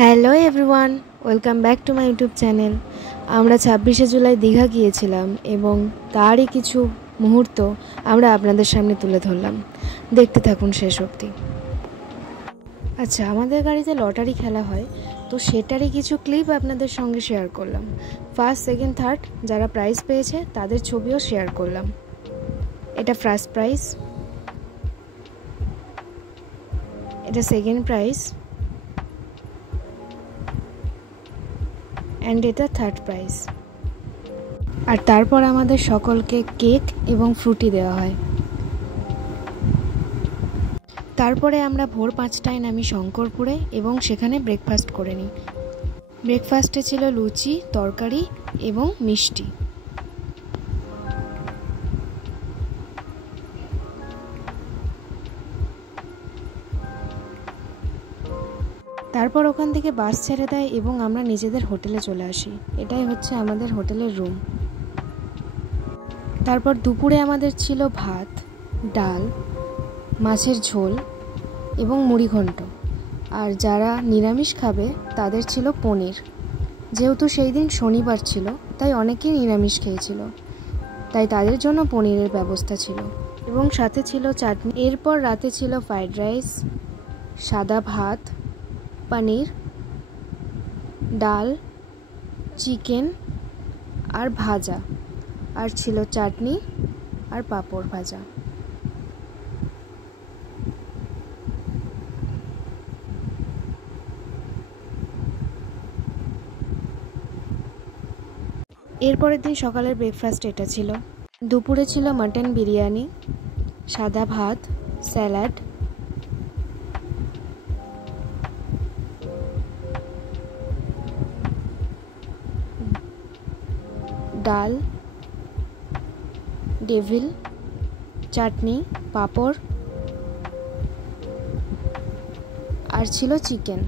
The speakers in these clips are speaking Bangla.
Hello everyone, welcome back to my YouTube channel. আমরা 26শে জুলাই দীঘা গিয়েছিলাম এবং তারই কিছু মুহূর্ত আমরা আপনাদের সামনে তুলে ধরলাম। দেখতে থাকুন শেষ অবধি। আচ্ছা, আমাদের গাড়িতে লটারি খেলা হয়, তো সেটারই কিছু ক্লিপ আপনাদের সঙ্গে শেয়ার করলাম। ফার্স্ট, সেকেন্ড, থার্ড যারা প্রাইজ পেয়েছে তাদের ছবিও শেয়ার করলাম। এটা ফার্স্ট প্রাইজ, এটা সেকেন্ড প্রাইজ, অ্যান্ড এটা থার্ড প্রাইজ। আর তারপর আমাদের সকলকে কেক এবং ফ্রুটি দেওয়া হয়। তারপরে আমরা ভোর 5টায় নামি শঙ্করপুরে এবং সেখানে ব্রেকফাস্ট করে নিই। ব্রেকফাস্টে ছিল লুচি, তরকারি এবং মিষ্টি। তারপর ওখান থেকে বাস ছেড়ে দেয় এবং আমরা নিজেদের হোটেলে চলে আসি। এটাই হচ্ছে আমাদের হোটেলের রুম। তারপর দুপুরে আমাদের ছিল ভাত, ডাল, মাছের ঝোল এবং মুড়িঘণ্ট। আর যারা নিরামিষ খাবে তাদের ছিল পনির। যেহেতু সেই দিন শনিবার ছিল তাই অনেকেই নিরামিষ খেয়েছিল, তাই তাদের জন্য পনিরের ব্যবস্থা ছিল এবং সাথে ছিল চাটনি। এরপর রাতে ছিল ফ্রাইড রাইস, সাদা ভাত, পনির, ডাল, চিকেন আর ভাজা, আর ছিল চাটনি আর পাঁপড় ভাজা। এরপরের দিন সকালের ব্রেকফাস্ট এটা ছিল। দুপুরে ছিল মাটন বিরিয়ানি, সাদা ভাত, স্যালাড, ডাল, ডেভিল, চাটনি, পাঁপড় আর ছিল চিকেন।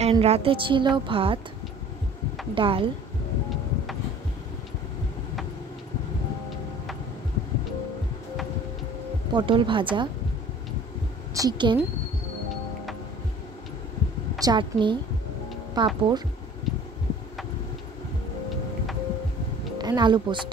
অ্যান্ড রাতে ছিল ভাত, ডাল, পটল ভাজা, চিকেন, চাটনি, পাঁপড় অ্যান্ড আলু পোস্ত।